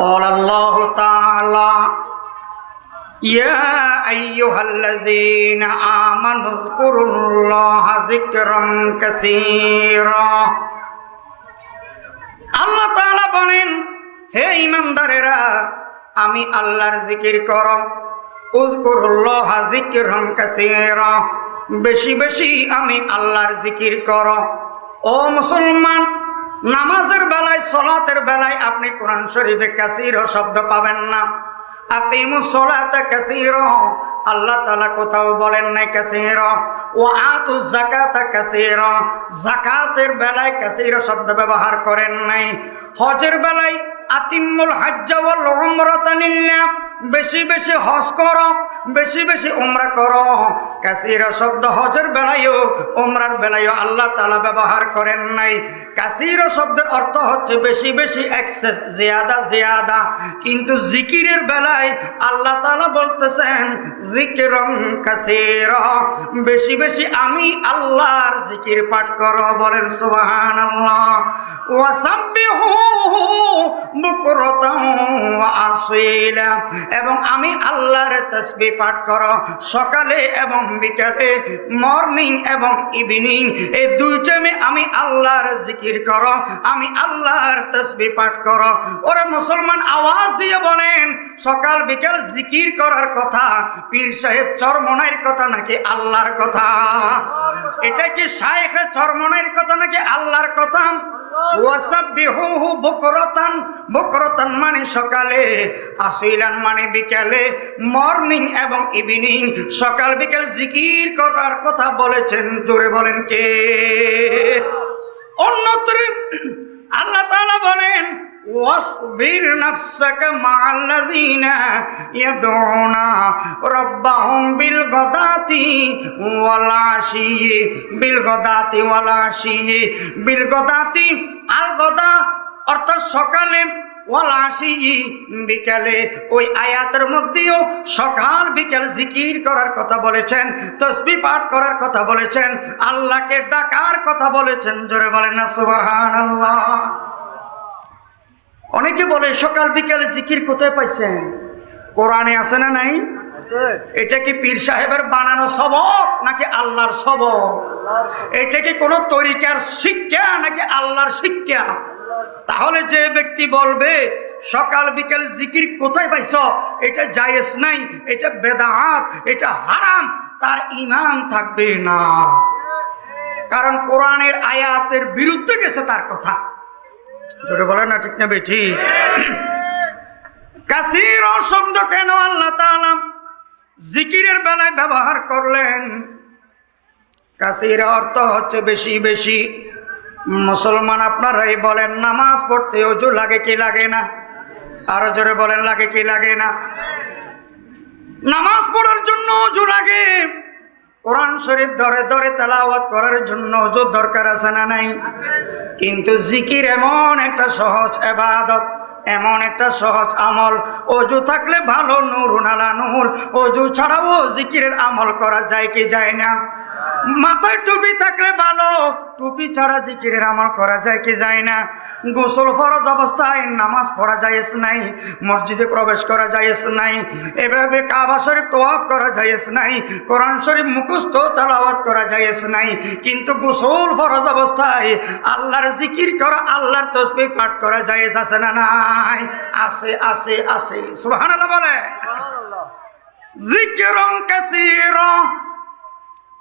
قال الله تعالى يا أيها الذين آمنوا اذكروا الله ذكرا كثيرا আল্লাহ তাআলা বলেন, হে ঈমানদারেরা, আমি আল্লাহর জিকির করো। উযকুরুল্লাহ যিকরান কাসীরা, বেশি বেশি আমি আল্লাহর জিকির করো। ও মুসলমান, নামাজের বেলায়, সালাতের বেলায় আপনি কোরআন শরীফে কাসীরা শব্দ পাবেন না। আকিমুস সালাতা কাসীরা, আল্লাহ তাআলা কোথাও বলেন নাই কাসীরা। ওয়া আতুজ যাকাতা কাসীরা, যাকাতের বেলায় কাসীরা শব্দ ব্যবহার করেন নাই। হজের বেলায় আতিমুল হজ্জ ওয়াল উমরাতা লিল্লাহ, বেশি বেশি হজ করো, বেশি বেশি উমরা করো। কাসীরা শব্দ হজের বেলায়ও উমরার বেলায়ও আল্লাহ তাআলা ব্যবহার করেন নাই। কাসীরা শব্দের অর্থ হচ্ছে বেশি বেশি, এক্সেস, জিয়াদা জিয়াদা। কিন্তু জিকিরের বেলায় আল্লাহ তাআলা বলতেছেন যিকরান কাসীরা, বেশি বেশি আমি আল্লাহর জিকির পাঠ করো। বলেন সুবহানাল্লাহ। ওয়াসাব্বিহু বুকরাতান ওয়া আসীলা, এবং আমি আল্লাহর তাসবিহ পাঠ করো সকালে এবং বিকালে, মর্নিং এবং ইভিনিং, এই দুই টাইমে আমি আল্লাহর জিকির করো, আমি আল্লাহর তাসবিহ পাঠ করো। ওরে মুসলমান, আওয়াজ দিয়ে বলেন, সকাল বিকাল জিকির করার কথা পীর সাহেব চরমনাইর কথা নাকি আল্লাহর কথা? এটা কি শাইখে চরমনাইর কথা নাকি আল্লাহর কথা? ওয়াসাব্বিহুহু বুকরাতান, বুকরাতান মানে সকালে, আসিলান মানে বিকালে, মর্নিং এবং ইভিনিং, সকাল বিকাল জিকির করার কথা বলেছেন। জোরে বলেন কে? অন্যত্র আল্লাহ তাআলা বলেন ওয়াসবির নাফসাকা মা'আল্লাযীনা ইয়াদউনা রাব্বাহুম বিল গাদাতি ওয়াল আশিয়্যি, বিল গাদাতি ওয়াল আশিয়্যি, বিল গাদাতি আল গাদা অর্থাৎ সকালে, ওয়াল আশিয়্যি বিকালে। ওই আয়াতের মধ্যেও সকাল বিকাল জিকির করার কথা বলেছেন, তাসবিহ পাঠ করার কথা বলেছেন, আল্লাহকে ডাকার কথা বলেছেন। জোরে বলেন না সুবহানাল্লাহ। অনেকে বলে সকাল বিকালে জিকির কোথায় পাইছেন? কোরআনে আছে না নাই? এটা কি পীর সাহেবের বানানো সবক নাকি আল্লাহর সবক? এটা কি কোন তরিকার শিক্ষা নাকি আল্লাহর শিক্ষা? তাহলে যে ব্যক্তি বলবে সকাল বিকাল জিকির কোথায় পাইছ, এটা জায়েজ নাই, এটা বেদাত, এটা হারাম, তার ঈমান থাকবে না। কারণ কোরআনের আয়াতের বিরুদ্ধে গেছে তার কথা। জোরে বলেন না, ঠিক না বেঠি? কাসীরা শব্দ কেন আল্লাহ তাআলা জিকিরের বেলায় ব্যবহার করলেন? কাসীরা অর্থ হচ্ছে বেশি বেশি। মুসলমান, আপনারাই বলেন, নামাজ পড়তে ওযু লাগে কি লাগে না? আরো জোরে বলেন, লাগে কি লাগে না? নামাজ পড়ার জন্য ওযু লাগে। কোরআন শরীফ ধরে ধরে তেলাওয়াত করার জন্য ওযুর দরকার আছে না নাই? কিন্তু জিকির এমন একটা সহজ ইবাদত, এমন একটা সহজ আমল, ওযু থাকলে ভালো, নূরুন আলা নূর। ওযু ছাড়াও জিকিরের আমল করা যায় কি যায় না? মাথায় টুপি থাকলে ভালো, টুপি ছাড়া জিকিরের আমল করা যায় কি যায় না? গোসল ফরজ অবস্থায় নামাজ পড়া জায়েজ নাই, মসজিদে প্রবেশ করা জায়েজ নাই, এভাবে কাবা শরীফ তওয়াফ করা জায়েজ নাই, কোরআন শরীফ মুখস্থ তেলাওয়াত করা জায়েজ নাই। কিন্তু গোসল ফরজ অবস্থায় আল্লাহর জিকির করা, আল্লাহর তাসবিহ পাঠ করা জায়েজ আছে না নাই? আছে, আছে, আছে। সুবহানাল্লাহ বলে। যিকরুন কাসীরা,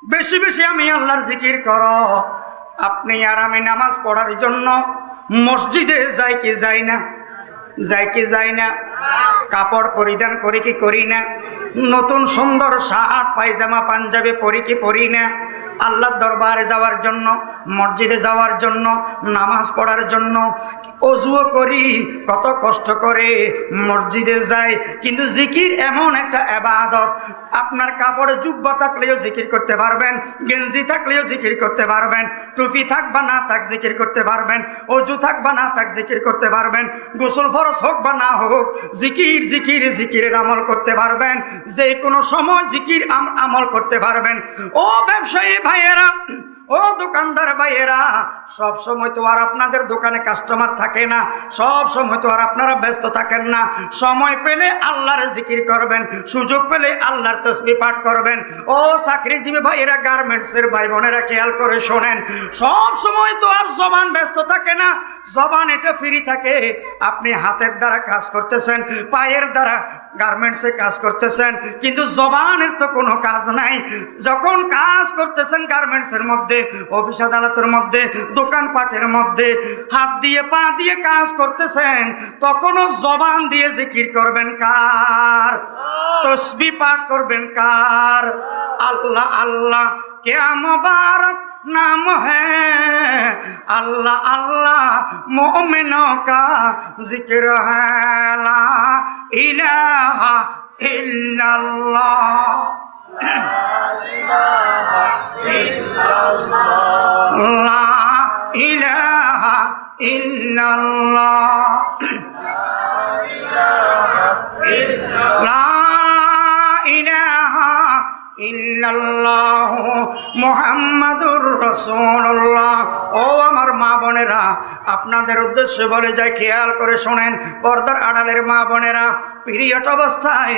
বেশি বেশি আমি আল্লাহর জিকির করো। আপনি আর আমি নামাজ পড়ার জন্য মসজিদে যাই কি যাই না? যাই কি যাই না? কাপড় পরিধান করি কি করি না? নতুন সুন্দর শার্ট পায়জামা পাঞ্জাবি পরি কি পরি না? আল্লাহর দরবারে যাওয়ার জন্য, মসজিদে যাওয়ার জন্য, নামাজ পড়ার জন্য ওযুও করি, কত কষ্ট করে মসজিদে যাই। কিন্তু জিকির এমন একটা ইবাদত, আপনার কাপড়ে জুব্বা থাকলেও জিকির করতে পারবেন, গেঞ্জি থাকলেও জিকির করতে পারবেন, টুপি থাক বা না থাক জিকির করতে পারবেন, ওযু থাক বা না থাক জিকির করতে পারবেন, গোসল ফরজ হোক বা না হোক জিকির জিকির জিকিরের আমল করতে পারবেন, যে কোনো সময় জিকির আমল করতে পারবেন। ও ব্যবসায়ী ভাইয়েরা, ও ও দোকানদার ভাইয়েরা, সব সময় তো আর আপনাদের দোকানে কাস্টমার থাকে না, সব সময় তো আর আপনারা ব্যস্ত থাকেন না। সময় পেলে আল্লাহর জিকির করবেন, সুযোগ পেলে আল্লাহর তাসবিহ পাঠ করবেন। ও চাকরিজীবী ভাইয়েরা, গার্মেন্টসের ভাই বোনেরা, খেয়াল করে শোনেন, সব সময় তো আর জবান ব্যস্ত থাকে না, জবান এটা ফ্রি থাকে। আপনি হাতের দ্বারা কাজ করতেছেন, পায়ের দ্বারা গার্মেন্টসে কাজ করতেছেন, কিন্তু জবানের তো কোনো কাজ নাই। যখন কাজ করতেছেন গার্মেন্টসের মধ্যে, অফিস আদালতের মধ্যে, দোকানপাটের মধ্যে, হাত দিয়ে পা দিয়ে কাজ করতেছেন, তখনও জবান দিয়ে জিকির করবেন কার? তাসবিহ পাঠ করবেন কার? আল্লাহ আল্লাহ क्या मुबारक नाम है, अल्लाह अल्लाह मोमिनों का जिक्र है, ला इलाहा इल्लल्लाह, ला इलाहा इल्लल्लाह, ला इलाहा ইল্লাল্লাহ মুহাম্মাদুর রাসূলুল্লাহ। ও আমার মা বোনেরা, আপনাদের উদ্দেশ্যে বলে যায়, খেয়াল করে শোনেন, পর্দার আড়ালের মা বোনেরা, পিরিয়ড অবস্থায়,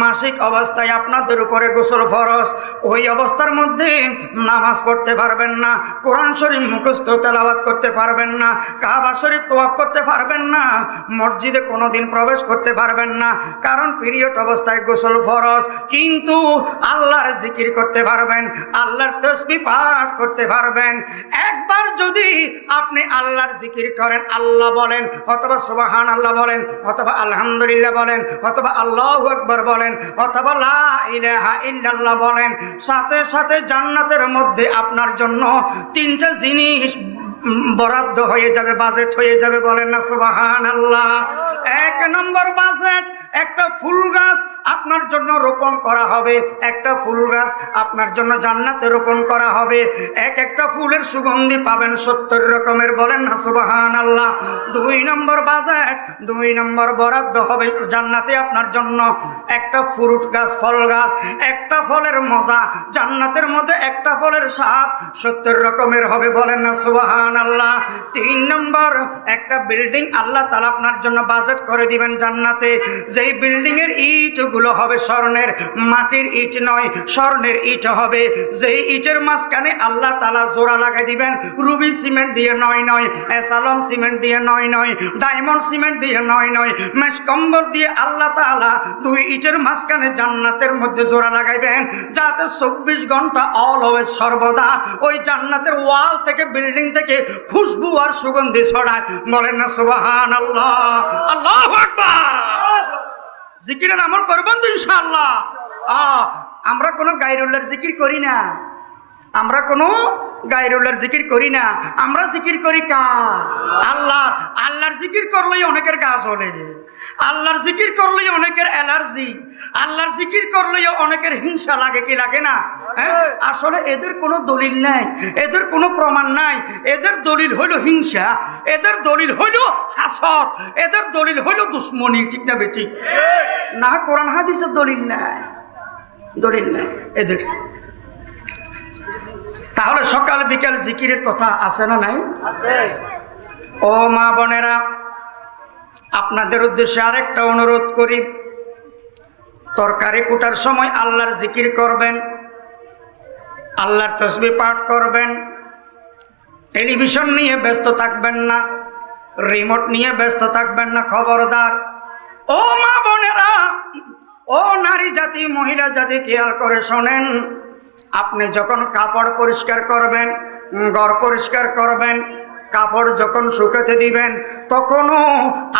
মাসিক অবস্থায় আপনাদের উপরে গোসল ফরজ। ওই অবস্থার মধ্যে নামাজ পড়তে পারবেন না, কোরআন শরীফ মুখস্থ তেলাওয়াত করতে পারবেন না, কাবা শরীফ তওয়াফ করতে পারবেন না, মসজিদে কোনোদিন প্রবেশ করতে পারবেন না, কারণ পিরিয়ড অবস্থায় গোসল ফরজ। কিন্তু আল্লাহর জিকির করতে পারবেন, আল্লাহর তাসবিহ পাঠ করতে পারবেন। একবার যদি আপনি আল্লাহর জিকির করেন, আল্লাহ বলেন, অথবা সুবহানাল্লাহ বলেন, অথবা আলহামদুলিল্লাহ বলেন, অথবা আল্লাহু আকবার বলেন, অথবা লা ইলাহা ইল্লাল্লাহ বলেন, সাথে সাথে জান্নাতের মধ্যে আপনার জন্য তিনটা জিনিস বরাদ্দ হয়ে যাবে, বাজেট হয়ে যাবে। বলেন না সুবহানাল্লাহ। এক নম্বর বাজেট, একটা ফুল গাছ আপনার জন্য রোপণ করা হবে, একটা ফুল গাছ আপনার জন্য জান্নাতে রোপণ করা হবে। এক একটা ফুলের সুগন্ধি পাবেন 70 রকমের। বলেন না সুবহানাল্লাহ। 2 নম্বর বাজেট, 2 নম্বর বরাদ্দ হবে জান্নাতে আপনার জন্য একটা ফ্রুট গাছ, ফল গাছ। একটা ফলের মজা জান্নাতের মধ্যে, একটা ফলের স্বাদ 70 রকমের হবে। বলেন না সুবহানাল্লাহ। 3 নম্বর, একটা বিল্ডিং আল্লাহ তাআলা আপনার জন্য বাজেট করে দিবেন জান্নাতে। যেই বিল্ডিং এর ইটগুলো হবে স্বর্ণের, মাটির ইট নয়, স্বর্ণের ইট হবে। যেই ইটের মাঝখানে আল্লাহ তাআলা জোড়া লাগাই দিবেন, রুবি সিমেন্ট দিয়ে নয়, এসালম সিমেন্ট দিয়ে নয়, ডায়মন্ড সিমেন্ট দিয়ে নয়, মেশকম্বর দিয়ে আল্লাহ তাআলা 2 ইটের মাঝখানে জান্নাতের মধ্যে জোড়া লাগাইবেন, যাতে 24 ঘন্টা অলওয়েজ, সর্বদা ওই জান্নাতের ওয়াল থেকে, বিল্ডিং থেকে খুশবু আর সুগন্ধি ছড়ায়। বলেন না সুবহানাল্লাহ। আল্লাহু আকবার। জিকিরের আমল করবেন তো ইনশাআল্লাহ। আমরা কোনো গায়রুল্লাহর জিকির করি না, আমরা কোনো গায়রুল্লাহর জিকির করি না, আমরা জিকির করি কার? আল্লাহর। আল্লাহর জিকির করলেই অনেকের গা জ্বলে, আল্লাহর জিকির করলেই অনেকের অ্যালার্জি, আল্লাহর জিকির করলেই অনেকের হিংসা লাগে, কি লাগে না? আসলে এদের কোনো দলিল নাই, এদের কোনো প্রমাণ নাই। এদের দলিল হইল হিংসা, এদের দলিল হইল হাসদ, এদের দলিল হইল দুশ্মনী। ঠিক না বেঠিক? না, কোরআন হাদিসের দলিল নাই, দলিল নাই এদের। তাহলে সকাল বিকাল জিকিরের কথা আছে না নাই? ও মা বোনেরা, আপনাদের উদ্দেশ্যে আরেকটা অনুরোধ করি, তরকারি কুটার সময় আল্লাহর জিকির করবেন, আল্লাহর তাসবিহ পাঠ করবেন। টেলিভিশন নিয়ে ব্যস্ত থাকবেন না, রিমোট নিয়ে ব্যস্ত থাকবেন না, খবরদার। ও মা বোনেরা, ও নারী জাতি, মহিলা জাতি, খেয়াল করে শোনেন, আপনি যখন কাপড় পরিষ্কার করবেন, ঘর পরিষ্কার করবেন, কাপড় যখন শুকাতে দিবেন, তখনও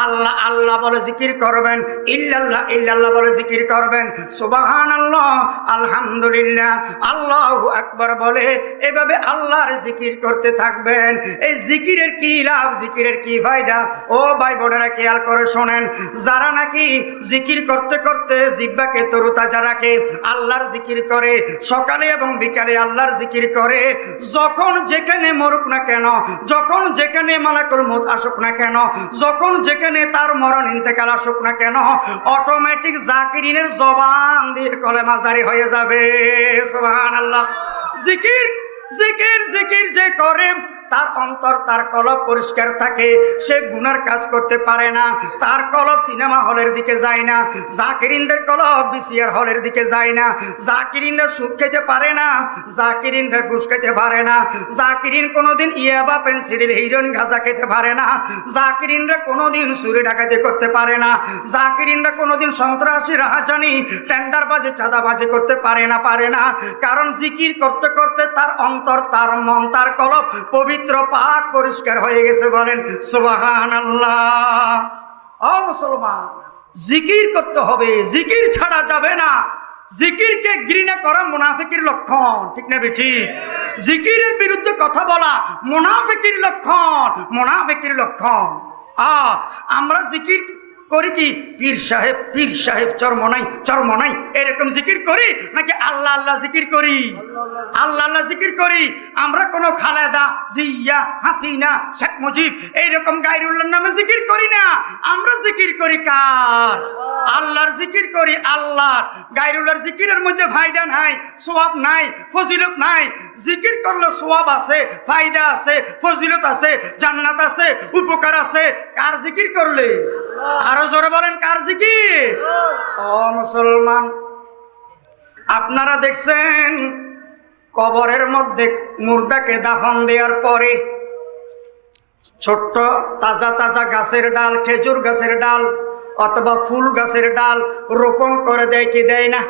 আল্লাহ আল্লাহ বলে জিকির করবেন, ইল্লাল্লাহ ইল্লাল্লাহ বলে জিকির করবেন, সুবহানাল্লাহ, আলহামদুলিল্লাহ, আল্লাহু আকবার বলে এভাবে আল্লাহর জিকির করতে থাকবেন। এই জিকিরের কি লাভ, জিকিরের কি ফায়দা? ও ভাই বোনেরা, খেয়াল করে শোনেন, যারা নাকি জিকির করতে করতে জিহ্বাকে তরুতাজা রাখে, আল্লাহর জিকির করে, সকালে এবং বিকালে আল্লাহর জিকির করে, যখন যেখানে মরুক না কেন, যখন যেখানে মালাকুল মউত আসুক না কেন, যখন যেখানে তার মরণ ইন্তেকাল আসুক না কেন, অটোমেটিক জাকিরিনের জবান দিয়ে কলেমা জারি হয়ে যাবে। সুবহানাল্লাহ। জিকির জিকির জিকির যে করে তার অন্তর তার কলব পরিষ্কার থাকে, সে গুনার কাজ করতে পারে না, তার কলব সিনেমা হলের দিকে যায় না, জাকিরিনদের কলব বিসিআর হলের দিকে যায় না, জাকিরিনরা সুদ খেতে পারে না, জাকিরিনরা ঘুষ খেতে পারে না, জাকিরিন কোনোদিন ইয়াবা পেন্সিডিল হিরোইন গাঁজা খেতে পারে না, জাকিরিনরা কোনোদিন চুরি ডাকাতি করতে পারে না, জাকিরিনরা কোনোদিন সন্ত্রাসী রাহাজানি টেন্ডারবাজি চাঁদাবাজি করতে পারে না, কারণ জিকির করতে করতে তার অন্তর তার মন তার কলব পবিত্র পাক পরিষ্কার হয়ে গেছে। বলেন সুবহানাল্লাহ। ও মুসলমান, জিকির করতে হবে, জিকির ছাড়া যাবে না। জিকিরকে ঘৃণা করা মুনাফিকের লক্ষণ, ঠিক না বেঠিক? জিকিরের বিরুদ্ধে কথা বলা মুনাফিকের লক্ষণ, মুনাফিকের লক্ষণ। আমরা জিকির করি কি পীর সাহেব চরমনাই এরকম জিকির করি, নাকি আল্লাহ আল্লাহ জিকির করি? আল্লাহ আল্লাহ জিকির করি। আমরা কোনো খালেদা জিয়া হাসিনা শেখ মুজিব এইরকম গায়রুল্লাহর নামে জিকির করি না। আমরা জিকির করি কার? আল্লাহর জিকির করি, আল্লাহর। গায়রুল্লাহর জিকিরের মধ্যে ফায়দা নাই, সওয়াব নাই, ফজিলত নাই। জিকির করলে সওয়াব আছে, ফায়দা আছে, ফজিলত আছে, জান্নাত আছে, উপকার আছে। কার জিকির করলে? আরো জোরে বলেন, কার জিকির? ও মুসলমান, আপনারা দেখছেন কবরের মধ্যে মুর্দাকে দাফন দেওয়ার পরে ছোট্ট তাজা তাজা গাছের ডাল, খেজুর গাছের ডাল অথবা ফুল গাছের ডাল রোপণ করে দেয় কি দেয় না?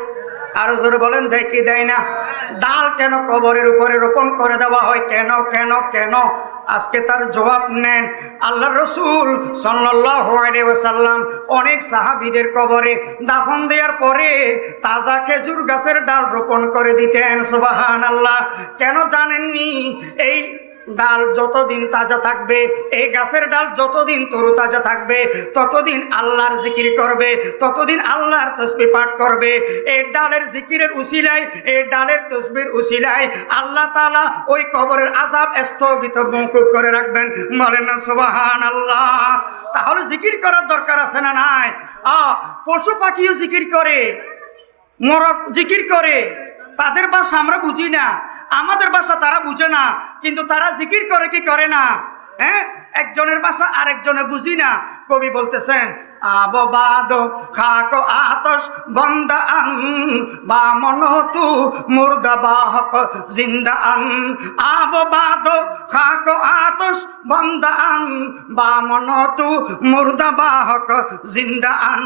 আরো জোরে বলেন, দেয় কি দেয় না? ডাল কেন কবরের উপরে রোপণ করে দেওয়া হয়? কেন কেন কেন? আজকে তার জবাব নেন। আল্লাহর রাসূল সাল্লাল্লাহু আলাইহি ওয়াসাল্লাম অনেক সাহাবীদের কবরে দাফন দেওয়ার পরে তাজা খেজুর গাছের ডাল রোপণ করে দিতেন। সুবহানাল্লাহ। কেন জানেননি? এই ডাল যতদিন তাজা থাকবে, এই গাছের ডাল যতদিন তরুতাজা থাকবে, ততদিন আল্লাহর জিকির করবে, ততদিন আল্লাহর তাসবিহ পাঠ করবে। এই ডালের জিকিরের উসিলায়, এই ডালের তাসবিহর উসিলায় আল্লাহ তাআলা ওই কবরের আযাব স্থগিত মওকুফ করে রাখবেন। বলেন না সুবহানাল্লাহ। তাহলে জিকির করার দরকার আছে না নাই? পশু পাখিও জিকির করে, মোরগ জিকির করে। তাদের ভাষা আমরা বুঝি না, আমাদের ভাষা তারা বুঝে না, কিন্তু তারা জিকির করে কি করে না? একজনের ভাষা আরেকজনে বুঝি না। কবি বলতেছেন, আববাদ খাক আতশ বন্দা আন বা মনতু মুর্দা বাহক জিন্দা আন। আববাদ খাক আতশ বন্দা আন বা মনতু মুর্দা বাহক জিন্দা আন।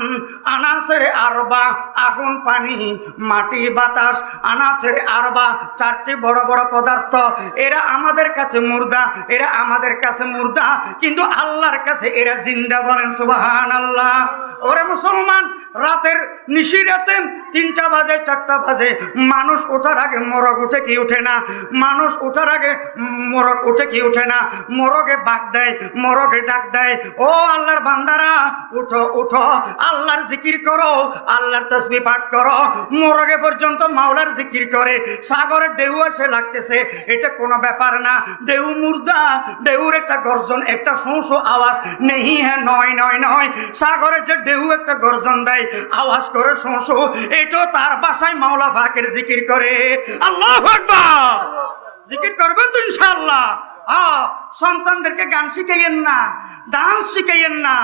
আনাসের আরবা আগুন পানি মাটি বাতাস, আনাসের আরবা চারটি বড় বড় পদার্থ। এরা আমাদের কাছে মুর্দা, এরা আমাদের কাছে মুর্দা, কিন্তু আল্লাহর কাছে এরা জিন্দা। বলেন সুবহানাল্লাহ। ওরে মুসলমান, রাতের নিশিরাতে 3টা বাজে 4টা বাজে মানুষ ওঠার আগে মোরগ উঠে কি উঠে না? মানুষ ওঠার আগে মোরগ উঠে কি উঠে না? মোরগে বাক দেয়, মোরগে ডাক দেয়, ও আল্লাহর বান্দারা উঠো উঠো, আল্লাহর জিকির করো, আল্লাহর তাসবিহ পাঠ করো। মোরগে পর্যন্ত মাওলার জিকির করে। সাগরের ঢেউ এসে লাগতেছে, এটা কোনো ব্যাপার না। ঢেউ মুর্দা, ঢেউর একটা গর্জন, একটা শোঁ শোঁ আওয়াজ নেই, হ্যাঁ নয় নয় নয়। সাগরে যে ঢেউ একটা গর্জন দেয়, আওয়াজ করে শোঁ শোঁ, এটাও তার বাসায় মাওলা পাকের জিকির করে। আল্লাহু আকবার। জিকির করবেন তো ইনশাআল্লাহ। সন্তানদেরকে গান শিখাইয়েন না, ডান্স শিখাইয়েন না,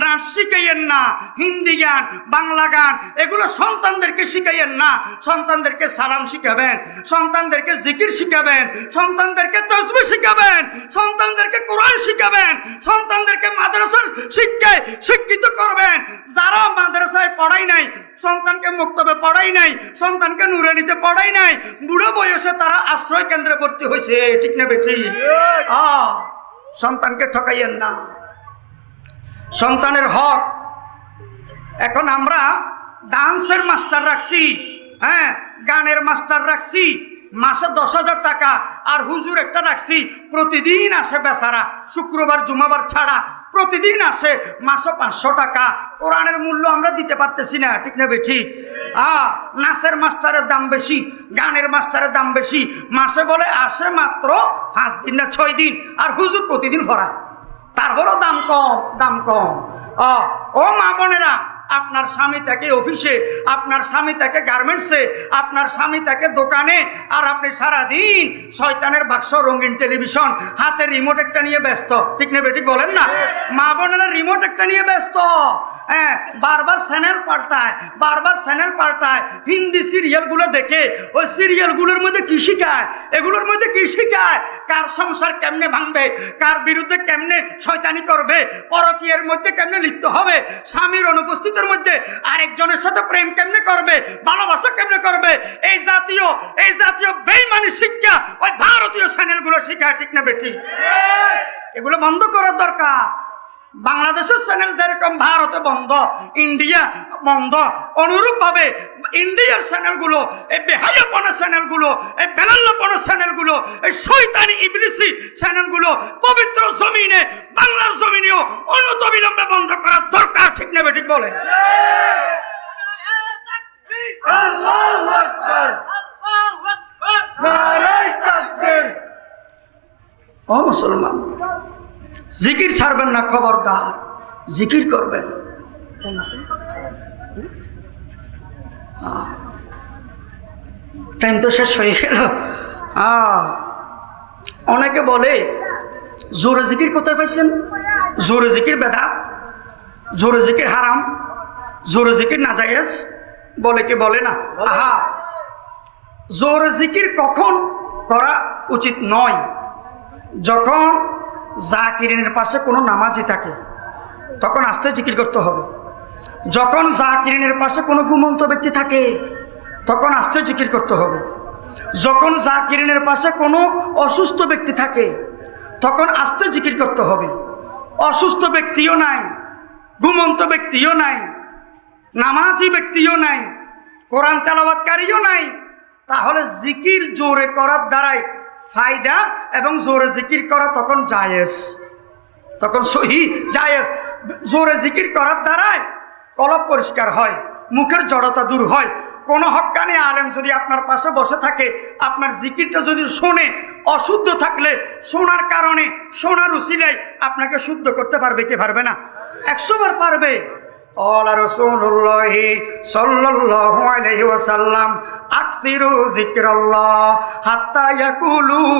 নাচ শিখাইয়েন না, হিন্দি গান, বাংলা গান এগুলো সন্তানদেরকে শিখাইয়েন না। সন্তানদেরকে সালাম শিখাবেন, সন্তানদেরকে জিকির শিখাবেন, সন্তানদেরকে তাসবিহ শিখাবেন, সন্তানদেরকে কোরআন শিখাবেন, সন্তানদেরকে মাদ্রাসার শিক্ষায় শিক্ষিত করবেন। যারা মাদ্রাসায় পড়াই নাই, সন্তানকে মুক্তবে পড়াই নাই, সন্তানকে নুরানিতে পড়াই নাই, বুড়ো বয়সে তারা আশ্রয় কেন্দ্রে ভর্তি হয়েছে, ঠিক না বেঠি? সন্তানকে ঠকাইয়েন না, সন্তানের হক। এখন আমরা ডান্সের মাস্টার রাখছি, গানের মাস্টার রাখছি, মাসে 10,000 টাকা, আর হুজুর একটা রাখছি, প্রতিদিন আসে বেচারা, শুক্রবার জুমাবার ছাড়া প্রতিদিন আসে, মাসে 500 টাকা। কোরআনের মূল্য আমরা দিতে পারতেছি না, ঠিক না বেঠি? নাচের মাস্টারের দাম বেশি, গানের মাস্টারের দাম বেশি। মাসে বলে আসে মাত্র 5 দিন না 6 দিন, আর হুজুর প্রতিদিন ভরা, তারপরও দাম কম, দাম কম। ও মা বোনেরা, আপনার স্বামী থাকে অফিসে, আপনার স্বামী থাকে গার্মেন্টসে, আপনার স্বামী থাকে দোকানে, আর আপনি সারাদিন শয়তানের বাক্স, রঙিন টেলিভিশন, হাতে রিমোট একটা নিয়ে ব্যস্ত। ঠিক না বেঠিক বলেন না? মা বোনেরা রিমোট একটা নিয়ে ব্যস্ত, হ্যাঁ, বারবার চ্যানেল পাল্টায়, বারবার চ্যানেল পাল্টায়। হিন্দি সিরিয়ালগুলো দেখে ওই সিরিয়ালগুলোর মধ্যে কি শিখায়, এগুলোর মধ্যে কি শিখায়, কার সংসার কেমনে ভাঙবে, কার বিরুদ্ধে কেমনে শয়তানি করবে, পরকীয়ের মধ্যে কেমনে লিপ্ত হবে, স্বামীর অনুপস্থিতির মধ্যে আরেকজনের সাথে প্রেম কেমনে করবে, ভালোবাসা কেমনে করবে, এই জাতীয় বেঈমানি শিক্ষা ওই ভারতীয় চ্যানেলগুলো শিখায়। ঠিক না বেটি? এগুলো বন্ধ করার দরকার। বাংলাদেশের চ্যানেল যেরকম ভারতে বন্ধ, ইন্ডিয়া বন্ধ, অনুরূপ ভাবে ইন্ডিয়ার চ্যানেলগুলো, এই বেহায়াপনা চ্যানেলগুলো, এই বেলাল্লাপনা চ্যানেলগুলো, এই শয়তানি ইবলিসি চ্যানেলগুলো পবিত্র জমিনে, বাংলার জমিনেও অনতিবিলম্বে বন্ধ করার দরকার। ঠিক না বেঠিক বলে? আল্লাহু আকবার, নারায়ে তাকবীর। ও মুসলমান, জিকির ছাড়বেন না, খবরদার, জিকির করবেন। টাইম তো শেষ হয়ে গেল। অনেকে বলে জোরে জিকির কোথায় পাইছেন? জোরে জিকির বেদাত, জোরে জিকির হারাম, জোরে জিকির নাজায়েজ, বলে কি বলে না? আহা, জোরে জিকির কখন করা উচিত নয়? যখন জাকিরিনের পাশে কোনো নামাজি থাকে তখন আস্তে জিকির করতে হবে। যখন জাকিরিনের পাশে কোনো ঘুমন্ত ব্যক্তি থাকে তখন আস্তে জিকির করতে হবে। যখন জাকিরিনের পাশে কোনো অসুস্থ ব্যক্তি থাকে তখন আস্তে জিকির করতে হবে। অসুস্থ ব্যক্তিও নাই, ঘুমন্ত ব্যক্তিও নাই, নামাজি ব্যক্তিও নাই, কোরআন তেলাওয়াতকারীও নাই, তাহলে জিকির জোরে করার দ্বারাই ফায়দা, এবং জোরে জিকির করা তখন জায়েজ, তখন সহি জায়েজ। জোরে জিকির করার দ্বারাই কলব পরিষ্কার হয়, মুখের জড়তা দূর হয়। কোন হক্কানি আলেম যদি আপনার পাশে বসে থাকে, আপনার জিকিরটা যদি শোনে, অশুদ্ধ থাকলে শোনার কারণে, শোনার উসিলায় আপনাকে শুদ্ধ করতে পারবে কি পারবে না? 100 বার পারবে। قال رسول الله صلى الله عليه وسلم اكثروا ذكر الله حتى يقولوا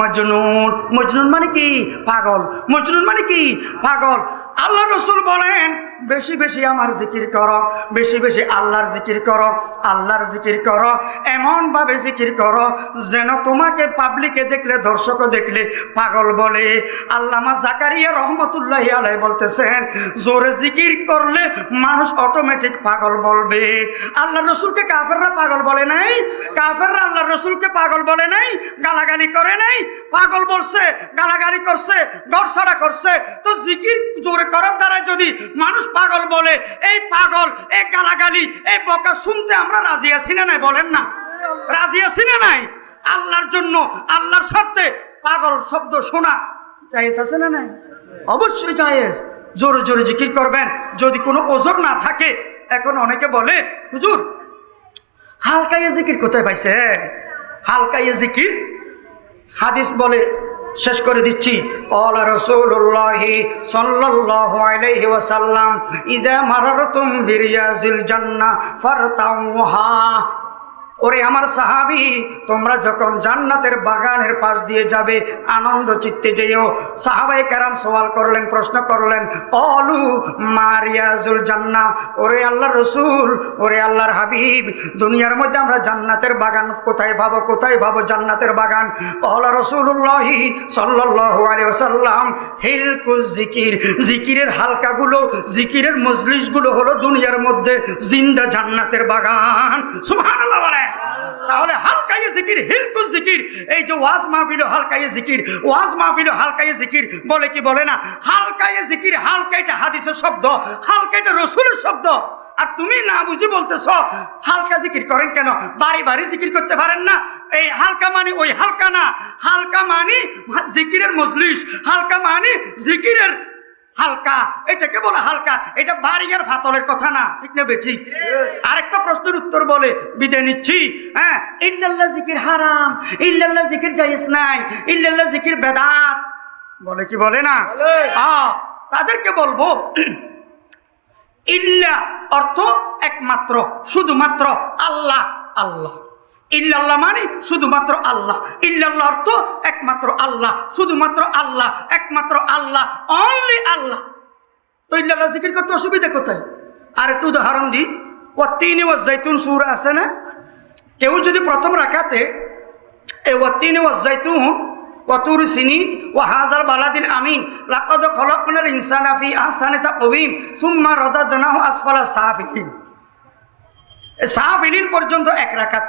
مجنون। মজনুন মানে কি? পাগল। মজনুন মানে কি? পাগল। আল্লাহ রাসূল বলেন বেশি বেশি আমার জিকির করো, বেশি বেশি আল্লাহর জিকির করো, আল্লাহর জিকির করো, এমন ভাবে জিকির করো যেন তোমাকে পাবলিকে দেখলে, দর্শক দেখলে পাগল বলে। আল্লামা জাকারিয়া রহমতুল্লাহি আলাইহি বলতেছেন জোরে জিকির করলে মানুষ অটোমেটিক পাগল বলবে। আল্লাহর রাসূলকে কাফেররা পাগল বলে নাই, কাফেররা আল্লাহর রাসূলকে পাগল বলে নাই, গালাগালি করে নাই, পাগল বলছে, গালাগালি করছে, গড়ছাড়া করছে। তো জিকির জোরে করার দ্বারা যদি মানুষ পাগল বলে, এই পাগল, এই গালাগালি, এই বকা শুনতে আমরা রাজি আছি না নাই? বলেন না, রাজি আছি না নাই? আল্লাহর জন্য, আল্লাহর স্বার্থে পাগল শব্দ শোনা জায়েজ আছে না নাই? অবশ্যই জায়েজ। জোরে জোরে জিকির করবেন যদি কোনো ওজর না থাকে। এখন অনেকে বলে হুজুর হালকায় জিকির কোথায় পাইছে? হালকায় জিকির হাদিস বলে শেষ করে দিচ্ছি। ক্বালা রাসূলুল্লাহি সাল্লাল্লাহু আলাইহি ওয়াসাল্লাম ইযা মারারতুম বিরিয়াজিল জান্নাহ ফারতাউহা। ওরে আমার সাহাবী, তোমরা যখন জান্নাতের বাগানের পাশ দিয়ে যাবে আনন্দ চিত্তে যেও। সাহাবায়ে কেরাম সওয়াল করলেন, প্রশ্ন করলেন, ক্বালু মা রিয়াজুল জান্নাহ। ওরে আল্লাহর রাসূল, ওরে আল্লাহর হাবিব, দুনিয়ার মধ্যে আমরা জান্নাতের বাগান কোথায় পাবো, কোথায় পাবো জান্নাতের বাগান? ক্বালা রাসূলুল্লাহি সাল্লাল্লাহু আলাইহি ওয়াসাল্লাম হিলকুজ জিকির। জিকিরের হালকাগুলো, জিকিরের মজলিসগুলো হলো দুনিয়ার মধ্যে জিন্দা জান্নাতের বাগান। সুবহানাল্লাহ বলে। তাহলে হালকায়ে জিকির, হিলকুজ জিকির, এই যে ওয়াজ মাহফিল হালকায়ে জিকির, ওয়াজ মাহফিল হালকায়ে জিকির বলে কি বলে না? হালকায়ে জিকির, হালকা এটা হাদিসের শব্দ, হালকা এটা রাসূলের শব্দ। আর তুমি না বুঝে বলতেছ হালকা জিকির করেন কেন? বাড়ি বাড়ি জিকির করতে পারেন না? এই হালকা মানে ওই হালকা না, হালকা মানে জিকিরের মজলিস, হালকা মানে জিকিরের হালকা, এটাকে বলে হালকা। এটা বাড়ি আর ফাতলের কথা না। ঠিক না বেঠিক? আরেকটা প্রশ্নের উত্তর বলে বিদায় নিচ্ছি। হ্যাঁ, ইল্লাল্লাহ জিকির হারাম, ইল্লাল্লাহ জিকির জায়েজ নাই, ইল্লাল্লাহ জিকির বেদাত বলে কি বলে না? তাদেরকে বলবো ইল্লা অর্থ একমাত্র, শুধুমাত্র, আল্লাহ আল্লাহ। ইল্লাল্লাহ মানে শুধুমাত্র আল্লাহ। ইল্লাল্লাহ অর্থ একমাত্র আল্লাহ, শুধুমাত্র আল্লাহ, একমাত্র আল্লাহ, অনলি আল্লাহ। তো ইল্লাল্লাহ জিকির করতে অসুবিধা কোথায়? আর একটু উদাহরণ দিই, ওয়াত্তিনি ওয়াজ্জাইতুন সূরা আছে না? কেউ যদি প্রথম রাকাতে এই ওয়াত্তিনি ওয়াজ্জাইতুন ওয়াতুরি সিনিন ওয়া হাযাল বালাদিল আমিন লাকাদ খলাকনাল ইনসানা ফি আহসানি তাকওয়িম সুম্মা রাদাদনাহু আসফালা সাফিলিন, সাফিলিন পর্যন্ত এক রাকাত।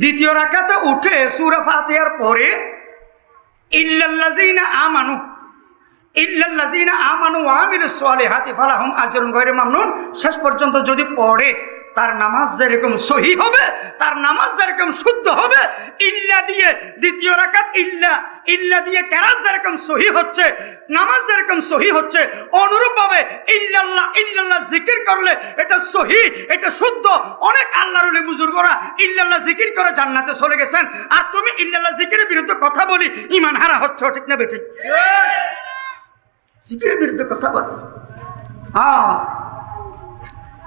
দ্বিতীয় রাকাতে উঠে সূরা ফাতিহার পরে ইল্লাল্লাযিনা আমানু ওয়া আমিলুস সলিহাতি ফালাহুম আজরুন গায়রু মামনুন শেষ পর্যন্ত যদি পড়ে, তার নামাজ যেরকম সহি হবে, তার নামাজ যেরকম শুদ্ধ হবে, ইল্লা দিয়ে দ্বিতীয় রাকাত ইল্লা দিয়ে কেরাত যেরকম সহি হচ্ছে, নামাজ যেরকম সহি হচ্ছে, অনুরূপভাবে ইল্লাল্লাহ জিকির করলে এটা সহি, এটা শুদ্ধ। অনেক আল্লাহর ওলি বুজুর্গরা ইল্লাল্লাহ জিকির করে জান্নাতে চলে গেছেন, আর তুমি ইল্লাল্লাহ জিকিরের বিরুদ্ধে কথা বলি ঈমান হারা হচ্ছে, ঠিক না বেঠিক? জিকিরের বিরুদ্ধে কথা বলে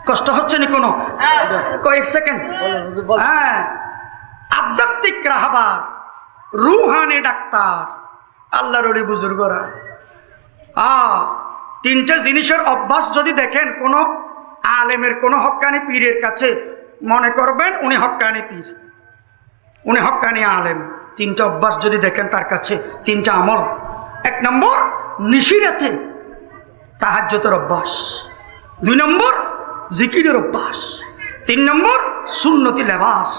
কষ্ট হচ্ছে না কোনো? কয়েক সেকেন্ড। হ্যাঁ, আধ্যাত্মিক রাহবার, রুহানি ডাক্তার, আল্লাহর ওলি বুজুর্গরা তিনটা জিনিসের অভ্যাস যদি দেখেন কোনো আলেমের, কোনো হক্কানি পীরের কাছে, মনে করবেন উনি হক্কানি পীর, উনি হক্কানি আলেম। তিনটা অভ্যাস যদি দেখেন তার কাছে, তিনটা আমল। এক নম্বর, নিশিরাতে তাহাজ্জুদের অভ্যাস। 2 নম্বর, জিকিরের অভ্যাস। 3 নম্বর, সুন্নতি লেবাস,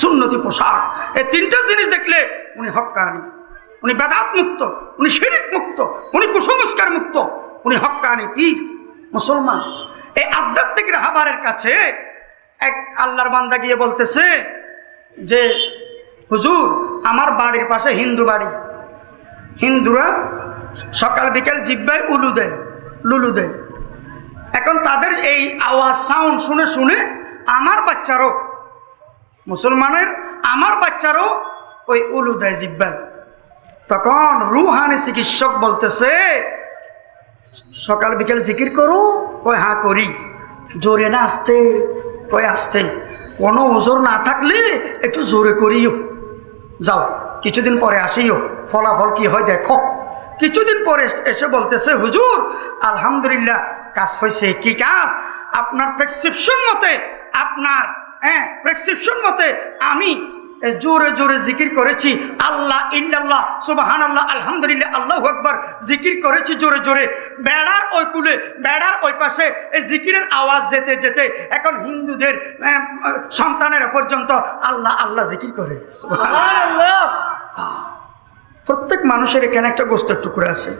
সুন্নতি পোশাক। এই তিনটা জিনিস দেখলে উনি হক্কানি, উনি বেদাত মুক্ত, উনি শিরিক মুক্ত, উনি কুসংস্কার মুক্ত, উনি হক্কানি পীর মুসলমান। এই আধ্যাত্মিক রাহবারের কাছে এক আল্লাহর বান্দা গিয়ে বলতেছে যে হুজুর, আমার বাড়ির পাশে হিন্দু বাড়ি, হিন্দুরা সকাল বিকেল জিব্বায় লুলু দেয়। এখন তাদের এই আওয়াজ সাউন্ড শুনে শুনে আমার বাচ্চারও, মুসলমানের আমার বাচ্চারও ওই উলু দেয় জিব্বায়। তখন রুহানি চিকিৎসক বলতেছে সকাল বিকেল জিকির করো? কয় হ্যাঁ করি। জোরে না আস্তে? কয় আস্তে। কোনো ওজোর না থাকলে একটু জোরে করিও, যাও কিছুদিন পরে আসিও, ফলাফল কি হয় দেখো। কিছুদিন পরে এসে বলতেছে হুজুর আলহামদুলিল্লাহ কাজ হয়েছে। কি কাজ? আপনার প্রেসক্রিপশন মতে, আপনার প্রেসক্রিপশন মতে আমি জোরে জোরে জিকির করেছি, আল্লাহ ইল্লাল্লাহ সুবহানাল্লাহ আলহামদুলিল্লাহ আল্লাহু আকবার জিকির করেছি জোরে জোরে। বেড়ার ওই কুলে, বেড়ার ওই পাশে এই জিকিরের আওয়াজ যেতে যেতে এখন হিন্দুদের সন্তানেরা পর্যন্ত আল্লাহ আল্লাহ জিকির করে। সুবহানাল্লাহ। প্রত্যেক মানুষের এখানে একটা গোস্তের টুকরো আছে।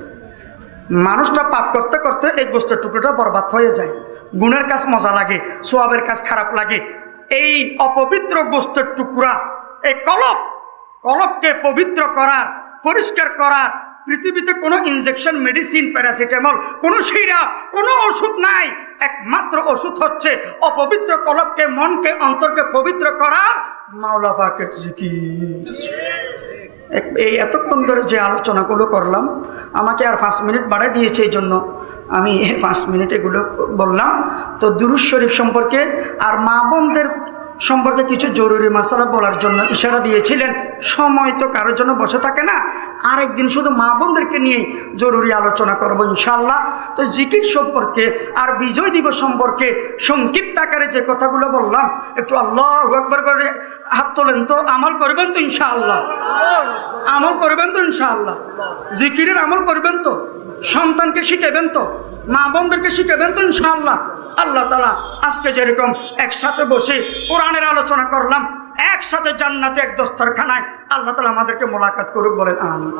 মানুষটা পাপ করতে করতে এই গোস্তের টুকরোটা বরবাদ হয়ে যায়। গুণের কাজ মজা লাগে, সোয়াবের কাজ খারাপ লাগে। এই অপবিত্র গোস্তের টুকরা, এই কলবকে পবিত্র করার, পরিষ্কার করার পৃথিবীতে কোনো ইনজেকশন, মেডিসিন, প্যারাসিটামল, কোনো সিরাপ, কোনো ওষুধ নাই। একমাত্র ওষুধ হচ্ছে অপবিত্র কলবকে, মনকে, অন্তরকে পবিত্র করার মাওলা পাকের জিকির। এই এতক্ষণ ধরে যে আলোচনাগুলো করলাম, আমাকে আর 5 মিনিট বাড়াই দিয়েছে, এই জন্য আমি 5 মিনিট এগুলো বললাম। তো দুরূদ শরীফ সম্পর্কে আর মা বোনদের সম্পর্কে কিছু জরুরি মাসালা বলার জন্য ইশারা দিয়েছিলেন। সময় তো কারোর জন্য বসে থাকে না, আরেকদিন শুধু মা বোনদেরকে নিয়েই জরুরি আলোচনা করবো ইনশাআল্লাহ। তো জিকির সম্পর্কে আর বিজয় দিবস সম্পর্কে সংক্ষিপ্ত আকারে যে কথাগুলো বললাম, একটু আল্লাহু আকবার করে হাত তোলেন তো। আমল করবেন তো ইনশাআল্লাহ? আমল করবেন তো ইনশাআল্লাহ? জিকিরের আমল করবেন তো? সন্তানকে শিখাবেন তো? মা বোনদেরকে শিখাবেন তো ইনশাআল্লাহ? আল্লাহ তাআলা আজকে যেরকম একসাথে বসে কোরআনের আলোচনা করলাম, একসাথে জান্নাতে এক দস্তরখানায় আল্লাহ তাআলা আমাদেরকে মোলাকাত করুক, বলেন আমিন।